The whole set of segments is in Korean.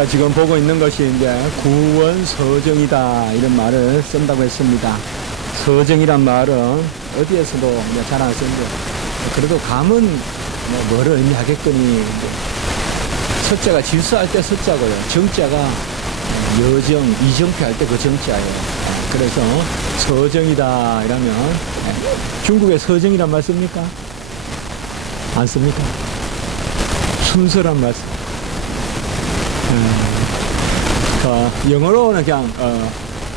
우리가 지금 보고 있는 것이 이제 구원 서정이다 이런 말을 쓴다고 했습니다. 서정이란 말은 어디에서도 이제 잘 안 쓰는데 그래도 감은 뭐 뭐를 의미하겠거니 서자가 질서할 때 서자고요. 정자가 여정, 이정표 할 때 그 정자예요. 예, 그래서 서정이다 이러면 예, 중국에 서정이란 말 씁니까? 안 씁니까? 순서란 말 씁니다. 어, 영어로는 그냥 어,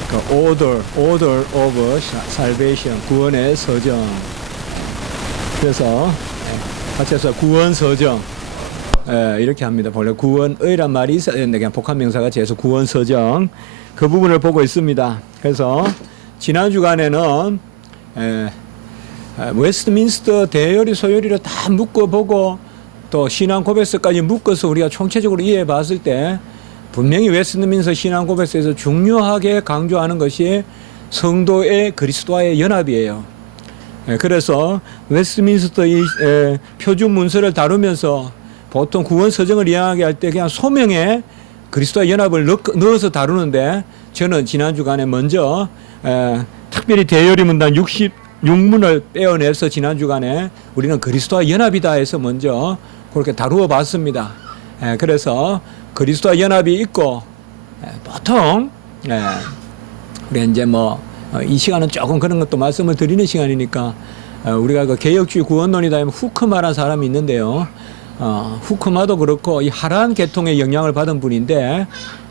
그 order, order of salvation, 구원의 서정. 그래서 예, 같이 해서 구원 서정. 예, 이렇게 합니다. 원래 구원의란 말이 있어야 되는데 그냥 복합 명사가 돼서 구원 서정 그 부분을 보고 있습니다. 그래서 지난 주간에는 예, 아, 웨스트민스터 대열이 소열이를 다 묶어보고 또 신앙 고백서까지 묶어서 우리가 총체적으로 이해해 봤을 때 분명히 웨스트민스터 신앙 고백서에서 중요하게 강조하는 것이 성도의 그리스도와의 연합이에요. 예, 그래서 웨스트민스터 이 에, 표준 문서를 다루면서 보통 구원 서정을 이해하게 할때 그냥 소명에 그리스도와 연합을 넣, 넣어서 다루는데 저는 지난 주간에 먼저 에, 특별히 대열이 문단 66문을 빼어내서 지난 주간에 우리는 그리스도와 연합이다 해서 먼저 그렇게 다루어 봤습니다. 에, 그래서 그리스도와 연합이 있고 에, 보통 에, 우리 이제 뭐 이 시간은 조금 그런 것도 말씀을 드리는 시간이니까 어, 우리가 그 개혁주의 구원론이다 하면 후크마라는 사람이 있는데요. 어, 후크마도 그렇고 이 하란 계통의 영향을 받은 분인데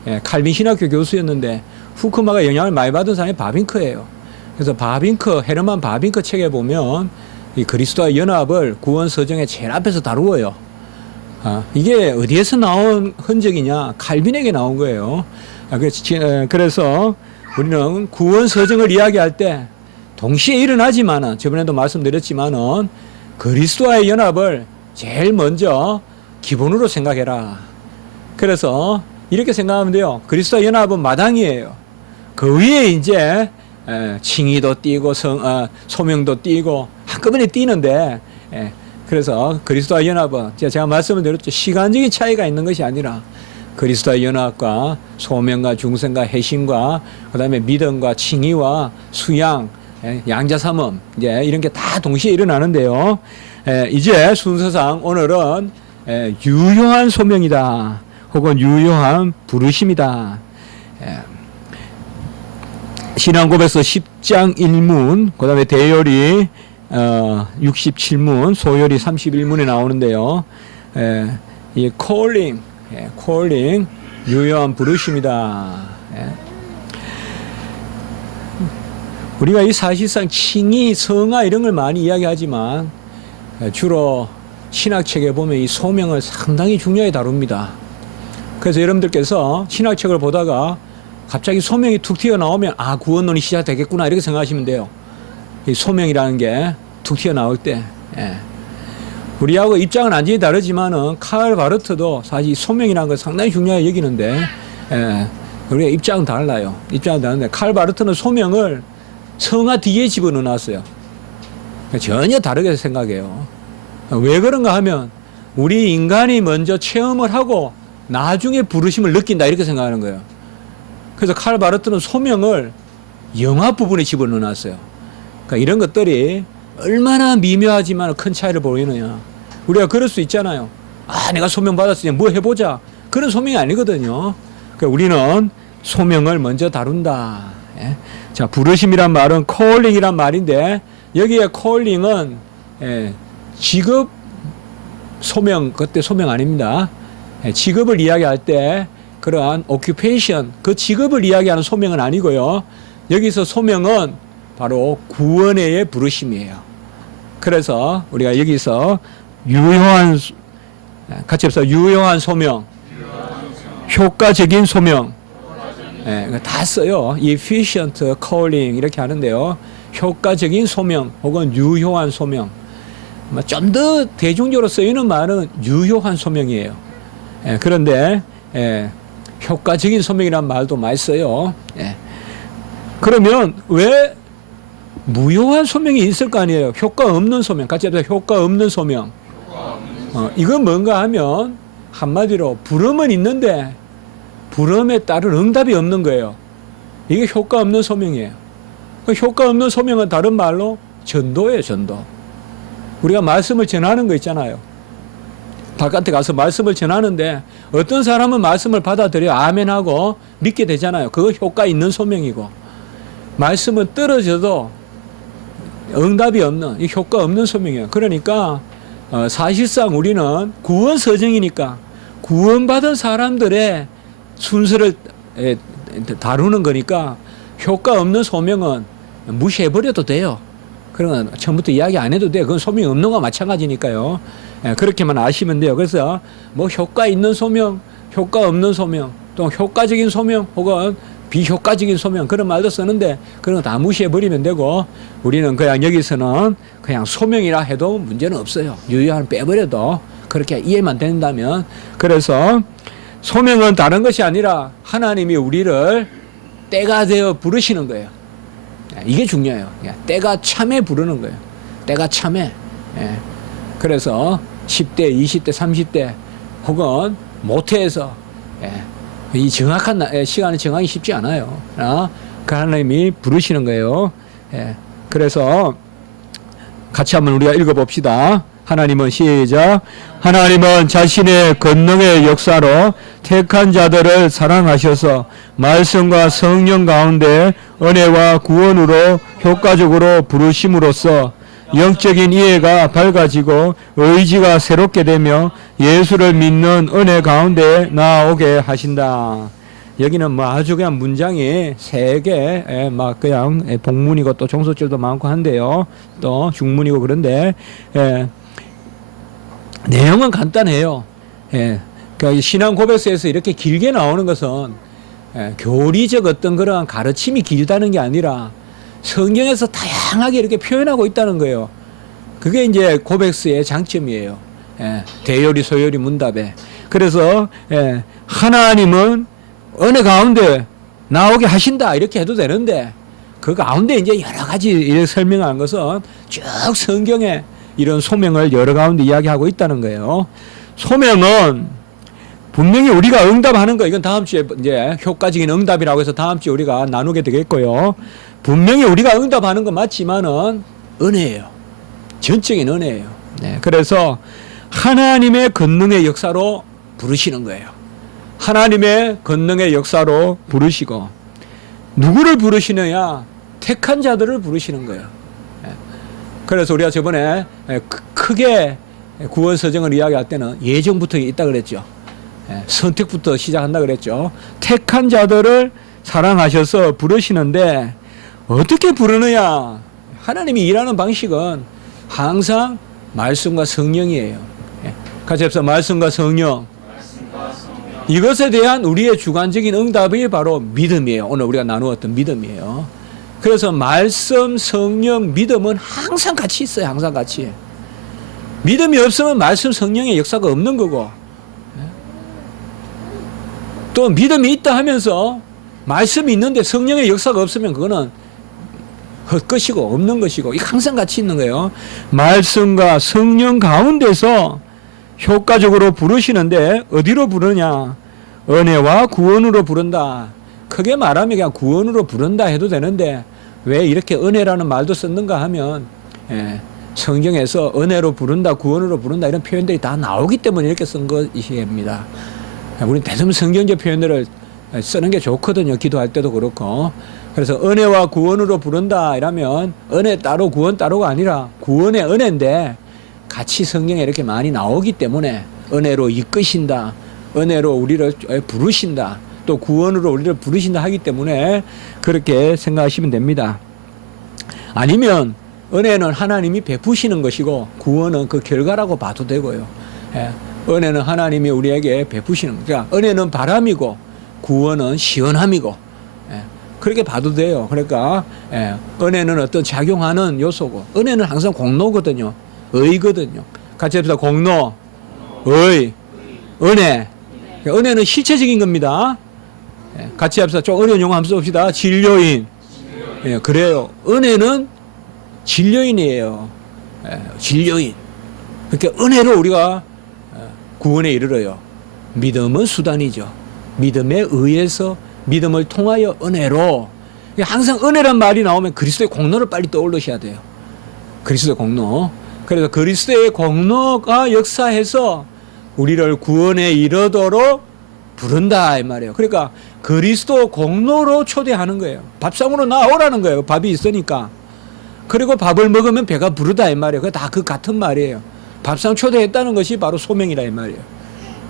예, 칼빈 신학교 교수였는데 후크마가 영향을 많이 받은 사람이 바빙크예요. 그래서 바빙크 헤르만 바빙크 책에 보면 이 그리스도와 연합을 구원 서정의 제일 앞에서 다루어요. 아, 이게 어디에서 나온 흔적이냐? 칼빈에게 나온 거예요. 아, 지- 에, 그래서 우리는 구원 서정을 이야기할 때 동시에 일어나지만은 저번에도 말씀드렸지만은 그리스도와의 연합을 제일 먼저 기본으로 생각해라. 그래서 이렇게 생각하면 돼요. 그리스도와 연합은 마당이에요. 그 위에 이제 에, 칭의도 띄고 성, 어, 소명도 띄고 한꺼번에 띄는데 에, 그래서 그리스도와 연합은 제가 말씀을 드렸죠. 시간적인 차이가 있는 것이 아니라 그리스도와 연합과 소명과 중생과 해심과 그다음에 믿음과 칭의와 수양 예, 양자삼음 이제 이런 게 다 동시에 일어나는데요. 에, 이제 순서상 오늘은 에, 유효한 소명이다. 혹은 유효한 부르심이다. 에, 신앙고백서 10장 1문, 그 다음에 대열이 어, 67문, 소열이 31문에 나오는데요. 에, 이 calling, 예, calling, 유효한 부르심이다. 예. 우리가 이 사실상 칭의, 성화 이런 걸 많이 이야기하지만 에, 주로 신학책에 보면 이 소명을 상당히 중요하게 다룹니다. 그래서 여러분들께서 신학책을 보다가 갑자기 소명이 툭 튀어나오면 아 구원론이 시작되겠구나 이렇게 생각하시면 돼요. 이 소명이라는 게 툭 튀어나올 때 예. 우리하고 입장은 완전히 다르지만은 칼 바르트도 사실 이 소명이라는 걸 상당히 중요하게 여기는데 예. 우리가 입장은 달라요. 입장은 다른데 칼 바르트는 소명을 성화 뒤에 집어넣어 놨어요. 전혀 다르게 생각해요. 왜 그런가 하면 우리 인간이 먼저 체험을 하고 나중에 부르심을 느낀다 이렇게 생각하는 거예요. 그래서 칼 바르트는 소명을 영화 부분에 집어넣어 놨어요. 그러니까 이런 것들이 얼마나 미묘하지만 큰 차이를 보이느냐. 우리가 그럴 수 있잖아요. 아, 내가 소명 받았으니 뭐 해보자. 그런 소명이 아니거든요. 그러니까 우리는 소명을 먼저 다룬다. 예. 자, 부르심이란 말은 calling이란 말인데 여기에 calling은 예, 직업 소명 그때 소명 아닙니다. 예, 직업을 이야기할 때 그러한 occupation 그 직업을 이야기하는 소명은 아니고요. 여기서 소명은 바로 구원의 부르심이에요. 그래서 우리가 여기서 유효한 소- 같이 해서 유효한 소명, 효과적인 소명, 예, 다 써요. efficient calling 이렇게 하는데요. 효과적인 소명 혹은 유효한 소명. 좀 더 대중적으로 쓰이는 말은 유효한 소명이에요. 예, 그런데 예, 효과적인 소명이라는 말도 많이 써요. 예. 그러면 왜 무효한 소명이 있을 거 아니에요? 효과 없는 소명. 같이 해서 효과 없는 소명. 어, 이건 뭔가 하면 한마디로 부름은 있는데 부름에 따른 응답이 없는 거예요. 이게 효과 없는 소명이에요. 그 효과 없는 소명은 다른 말로 전도예요, 전도. 우리가 말씀을 전하는 거 있잖아요. 바깥에 가서 말씀을 전하는데 어떤 사람은 말씀을 받아들여 아멘하고 믿게 되잖아요. 그거 효과 있는 소명이고 말씀은 떨어져도 응답이 없는 이 효과 없는 소명이에요. 그러니까 어, 사실상 우리는 구원 서정이니까 구원받은 사람들의 순서를 에, 다루는 거니까 효과 없는 소명은 무시해 버려도 돼요. 그러면 처음부터 이야기 안 해도 돼. 그건 소명이 없는 거와 마찬가지니까요. 예, 그렇게만 아시면 돼요. 그래서 뭐 효과 있는 소명, 효과 없는 소명, 또 효과적인 소명 혹은 비효과적인 소명 그런 말도 쓰는데 그런 거 다 무시해 버리면 되고 우리는 그냥 여기서는 그냥 소명이라 해도 문제는 없어요. 유효한 빼버려도 그렇게 이해만 된다면 그래서 소명은 다른 것이 아니라 하나님이 우리를 때가 되어 부르시는 거예요. 예, 이게 중요해요. 예, 때가 참에 부르는 거예요. 때가 참에. 예. 그래서 10대, 20대, 30대 혹은 모태에서 예, 이 정확한 시간을 정하기 쉽지 않아요. 아, 그 하나님이 부르시는 거예요. 예. 그래서 같이 한번 우리가 읽어봅시다. 하나님은 시작. 하나님은 자신의 권능의 역사로 택한 자들을 사랑하셔서 말씀과 성령 가운데 은혜와 구원으로 효과적으로 부르심으로써 영적인 이해가 밝아지고 의지가 새롭게 되며 예수를 믿는 은혜 가운데 나오게 하신다. 여기는 뭐 아주 그냥 문장이 세개 예, 막 그냥 예, 복문이고 또 종소절도 많고 한데요. 또 중문이고 그런데 예, 내용은 간단해요. 예, 그러니까 이 신앙 고백서에서 이렇게 길게 나오는 것은 예, 교리적 어떤 그런 가르침이 길다는 게 아니라 성경에서 다양하게 이렇게 표현하고 있다는 거예요. 그게 이제 고백서의 장점이에요. 예, 대요리, 소요리, 문답에. 그래서 예, 하나님은 어느 가운데 나오게 하신다 이렇게 해도 되는데 그 가운데 이제 여러 가지 설명한 것은 쭉 성경에 이런 소명을 여러 가운데 이야기하고 있다는 거예요. 소명은 분명히 우리가 응답하는 거 이건 다음 주에 이제 효과적인 응답이라고 해서 다음 주에 우리가 나누게 되겠고요. 분명히 우리가 응답하는 건 맞지만은 은혜예요. 전적인 은혜예요. 네, 그래서 하나님의 권능의 역사로 부르시는 거예요. 하나님의 권능의 역사로 부르시고 누구를 부르시느냐? 택한 자들을 부르시는 거예요. 예. 그래서 우리가 저번에 예, 크- 크게 구원 서정을 이야기할 때는 예정부터 있다 그랬죠. 예, 선택부터 시작한다 그랬죠. 택한 자들을 사랑하셔서 부르시는데 어떻게 부르느냐? 하나님이 일하는 방식은 항상 말씀과 성령이에요. 예. 같이 합시다. 말씀과 성령. 이것에 대한 우리의 주관적인 응답이 바로 믿음이에요. 오늘 우리가 나누었던 믿음이에요. 그래서 말씀, 성령, 믿음은 항상 같이 있어요. 항상 같이. 믿음이 없으면 말씀, 성령의 역사가 없는 거고 또 믿음이 있다 하면서 말씀이 있는데 성령의 역사가 없으면 그거는 헛것이고 없는 것이고 항상 같이 있는 거예요. 말씀과 성령 가운데서 효과적으로 부르시는데 어디로 부르냐? 은혜와 구원으로 부른다. 크게 말하면 그냥 구원으로 부른다 해도 되는데 왜 이렇게 은혜라는 말도 썼는가 하면 예, 성경에서 은혜로 부른다, 구원으로 부른다 이런 표현들이 다 나오기 때문에 이렇게 쓴 것입니다. 우리 대부분 성경적 표현들을 쓰는 게 좋거든요. 기도할 때도 그렇고. 그래서 은혜와 구원으로 부른다 이러면 은혜 따로 구원 따로가 아니라 구원의 은혜인데 같이 성경에 이렇게 많이 나오기 때문에 은혜로 이끄신다. 은혜로 우리를 부르신다. 또 구원으로 우리를 부르신다 하기 때문에 그렇게 생각하시면 됩니다. 아니면 은혜는 하나님이 베푸시는 것이고 구원은 그 결과라고 봐도 되고요. 예. 은혜는 하나님이 우리에게 베푸시는 거. 그러니까 은혜는 바람이고 구원은 시원함이고 예. 그렇게 봐도 돼요. 그러니까 예. 은혜는 어떤 작용하는 요소고 은혜는 항상 공로거든요. 의거든요. 같이 합시다. 공로, 의, 은혜. 은혜는 실체적인 겁니다. 예. 같이 합시다. 좀 어려운 용어 한번 써봅시다. 진료인. 예, 그래요. 은혜는 진료인이에요. 예, 진료인. 그러니까 은혜로 우리가 어, 구원에 이르러요. 믿음은 수단이죠. 믿음에 의해서 믿음을 통하여 은혜로 항상 은혜란 말이 나오면 그리스도의 공로를 빨리 떠올리셔야 돼요. 그리스도의 공로. 그래서 그리스도의 공로가 역사해서 우리를 구원에 이르도록 부른다 이 말이에요. 그러니까 그리스도 공로로 초대하는 거예요. 밥상으로 나오라는 거예요. 밥이 있으니까. 그리고 밥을 먹으면 배가 부르다 이 말이에요. 다그 같은 말이에요. 밥상 초대했다는 것이 바로 소명이라 이 말이에요.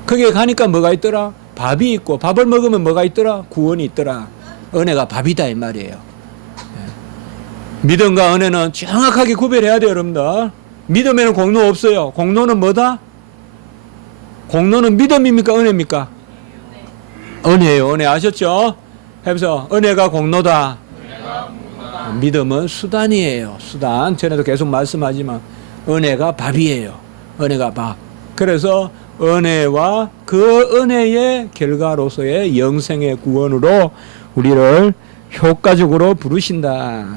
거기에 가니까 뭐가 있더라? 밥이 있고 밥을 먹으면 뭐가 있더라? 구원이 있더라. 은혜가 밥이다 이 말이에요. 예. 믿음과 은혜는 정확하게 구별해야 돼요, 여러분들. 믿음에는 공로 없어요. 공로는 뭐다? 공로는 믿음입니까? 은혜입니까? 은혜예요. 은혜 아셨죠? 해서 은혜가 공로다. 믿음은 수단이에요. 수단. 전에도 계속 말씀하지만 은혜가 밥이에요. 은혜가 밥. 그래서 은혜와 그 은혜의 결과로서의 영생의 구원으로 우리를 효과적으로 부르신다.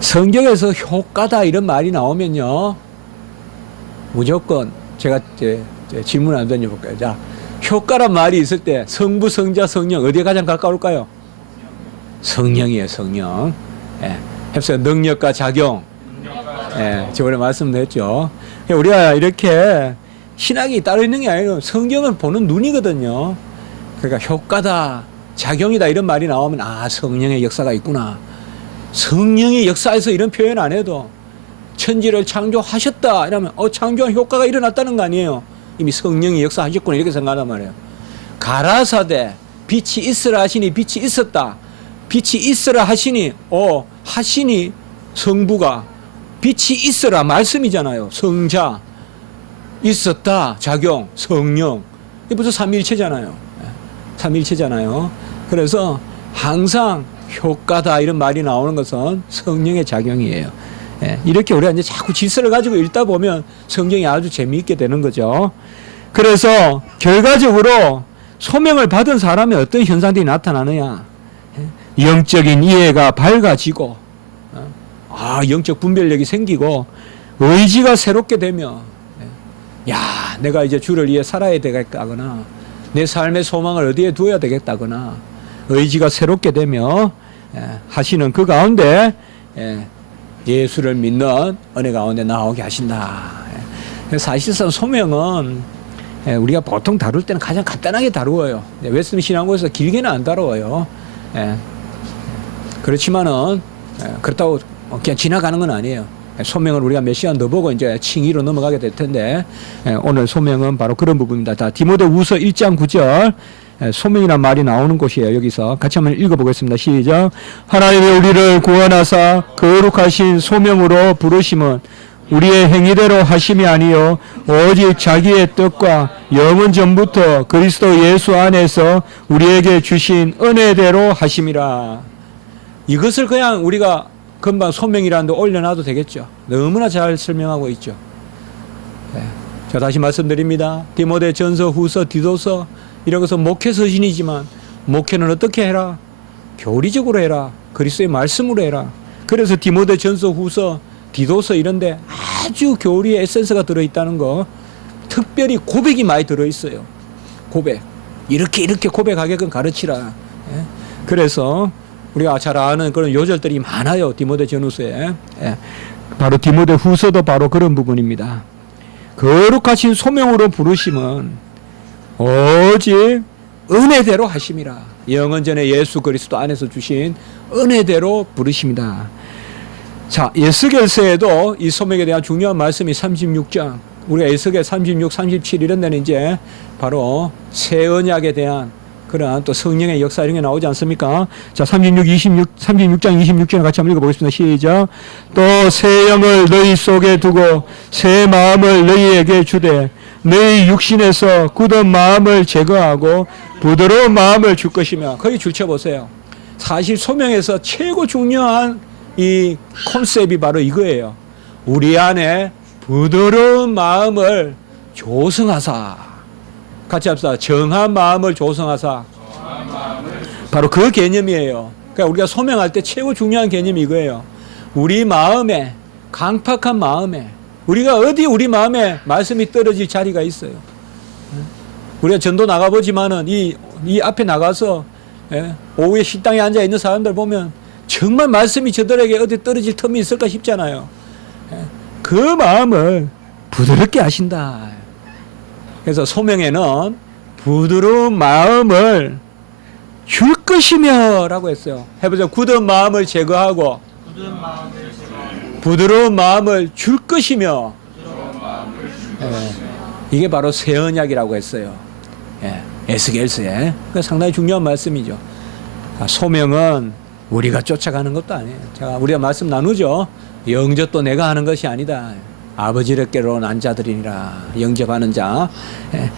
성경에서 효과다 이런 말이 나오면요. 무조건 제가 질문 안 던져볼까요? 자, 효과란 말이 있을 때 성부, 성자, 성령 어디에 가장 가까울까요? 성령이에요, 성령. 예. 해서 능력과 작용. 예, 저번에 말씀드렸죠. 그러니까 우리가 이렇게 신학이 따로 있는 게 아니고 성경을 보는 눈이거든요. 그러니까 효과다, 작용이다 이런 말이 나오면 아 성령의 역사가 있구나. 성령의 역사에서 이런 표현 안 해도 천지를 창조하셨다 이러면 어 창조한 효과가 일어났다는 거 아니에요. 이미 성령이 역사하셨구나 이렇게 생각하단 말이에요. 가라사대 빛이 있으라 하시니 빛이 있었다. 빛이 있으라 하시니 어 하시니 성부가 빛이 있으라 말씀이잖아요. 성자 있었다 작용 성령 이 벌써 삼일체잖아요. 예, 삼일체잖아요. 그래서 항상 효과다 이런 말이 나오는 것은 성령의 작용이에요. 예, 이렇게 우리가 이제 자꾸 질서를 가지고 읽다 보면 성경이 아주 재미있게 되는 거죠. 그래서 결과적으로 소명을 받은 사람의 어떤 현상들이 나타나느냐. 예, 영적인 이해가 밝아지고, 어, 아, 영적 분별력이 생기고, 의지가 새롭게 예, 야, 내가 이제 주를 위해 살아야 되겠다거나, 내 삶의 소망을 어디에 두어야 되겠다거나, 의지가 새롭게 되며, 예, 하시는 그 가운데, 예, 예수를 믿는 은혜 가운데 나오게 하신다. 예. 사실상 소명은 예, 우리가 보통 다룰 때는 가장 간단하게 다루어요. 예, 웨스트 신앙고에서 길게는 안 다루어요. 예. 그렇지만은 예, 그렇다고 그냥 지나가는 건 아니에요. 예, 소명을 우리가 몇 시간 더 보고 이제 칭의로 넘어가게 될 텐데 예, 오늘 소명은 바로 그런 부분입니다. 자, 디모데 우서 1장 9절 예, 소명이란 말이 나오는 곳이에요. 여기서 같이 한번 읽어보겠습니다. 시작. 하나님이 우리를 구원하사 거룩하신 소명으로 부르심은 우리의 행위대로 하심이 아니요 오직 자기의 뜻과 영원 전부터 그리스도 예수 안에서 우리에게 주신 은혜대로 하심이라. 이것을 그냥 우리가 금방 소명이라는 데 올려놔도 되겠죠. 너무나 잘 설명하고 있죠. 네. 자 다시 말씀드립니다. 디모데 전서 후서 디도서 이런 것은 목회 서신이지만 목회는 어떻게 해라? 교리적으로 해라. 그리스도의 말씀으로 해라. 그래서 디모데 전서 후서 디도서 이런데 아주 교리의 에센스가 들어있다는 거 특별히 고백이 많이 들어있어요. 고백. 이렇게 이렇게 고백하게끔 가르치라. 예? 그래서 우리가 잘 아는 그런 요절들이 많아요. 디모데 전후서에. 예. 바로 디모데 후서도 바로 그런 부분입니다. 거룩하신 소명으로 부르심은 오직 은혜대로 하심이라. 영원 전에 예수 그리스도 안에서 주신 은혜대로 부르심이다. 자, 예스겔서에도 이 소명에 대한 중요한 말씀이 36장. 우리가 예스겔 36, 37 이런 데는 이제 바로 새 언약에 대한 그러한 또 성령의 역사 이런 게 나오지 않습니까? 자, 36, 26, 36장 26절 같이 한번 읽어보겠습니다. 시작. 또 새 영을 너희 속에 두고 새 마음을 너희에게 주되 너희 육신에서 굳은 마음을 제거하고 부드러운 마음을 줄 것이며 거기 줄쳐보세요. 사실 소명에서 최고 중요한 이 컨셉이 바로 이거예요. 우리 안에 부드러운 마음을 조성하사. 같이 합시다. 정한 마음을 조성하사. 바로 그 개념이에요. 그러니까 우리가 소명할 때 최고 중요한 개념이 이거예요. 우리 마음에 강팍한 마음에 우리가 어디 우리 마음에 말씀이 떨어질 자리가 있어요. 우리가 전도 나가보지만은 이, 이 앞에 나가서 예, 오후에 식당에 앉아 있는 사람들 보면 정말 말씀이 저들에게 어디 떨어질 틈이 있을까 싶잖아요. 예, 그 마음을 부드럽게 하신다. 그래서 소명에는 부드러운 마음을 줄 것이며 라고 했어요. 해보자. 굳은 마음을 제거하고 부드러운 마음을 줄 것이며 예, 이게 바로 새 언약이라고 했어요. 예, 에스겔서에 그 상당히 중요한 말씀이죠. 아, 소명은 우리가 쫓아가는 것도 아니에요. 제가 우리가 말씀 나누죠. 영접도 내가 하는 것이 아니다. 아버지께로 난 자들이니라 영접하는 자. 예.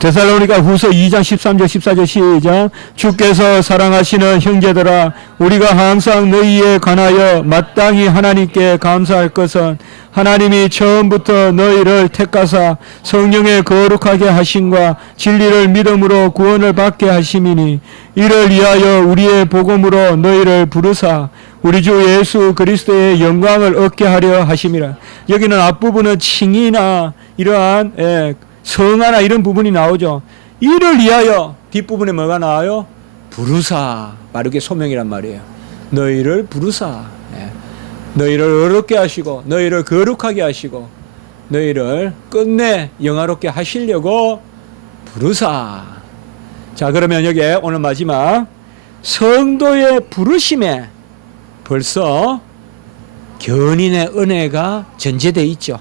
데살로니가 후서 2장 13절 14절 시작 주께서 사랑하시는 형제들아 우리가 항상 너희에 관하여 마땅히 하나님께 감사할 것은 하나님이 처음부터 너희를 택하사 성령의 거룩하게 하심과 진리를 믿음으로 구원을 받게 하심이니 이를 위하여 우리의 복음으로 너희를 부르사 우리 주 예수 그리스도의 영광을 얻게 하려 하심이라 여기는 앞부분은 칭이나 이러한 예, 성하나 이런 부분이 나오죠. 이를 위하여 뒷부분에 뭐가 나와요? 부르사 바르게 소명이란 말이에요. 너희를 부르사 예. 너희를 어렵게 하시고 너희를 거룩하게 하시고 너희를 끝내 영화롭게 하시려고 부르사 자 그러면 여기 오늘 마지막 성도의 부르심에 벌써 견인의 은혜가 전제되어 있죠.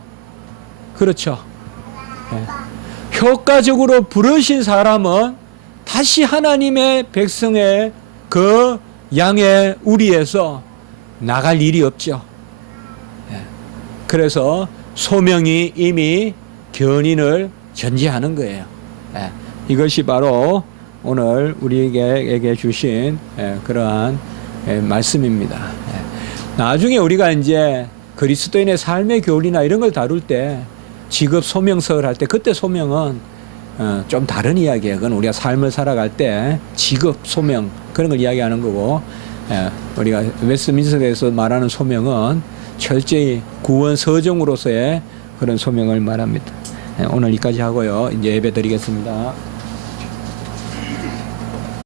그렇죠. 예. 효과적으로 부르신 사람은 다시 하나님의 백성의 그 양의 우리에서 나갈 일이 없죠. 예. 그래서 소명이 이미 견인을 전제하는 거예요. 예. 이것이 바로 오늘 우리에게 주신 예, 그러한 예, 말씀입니다. 예. 나중에 우리가 이제 그리스도인의 삶의 교리나 이런 걸 다룰 때 직업 소명서를 할 때 그때 소명은 어, 좀 다른 이야기예요. 그건 우리가 삶을 살아갈 때 직업 소명 그런 걸 이야기하는 거고 예, 우리가 웨스민스터에서 말하는 소명은 철저히 구원 서정으로서의 그런 소명을 말합니다. 예, 오늘 여기까지 하고요. 이제 예배 드리겠습니다.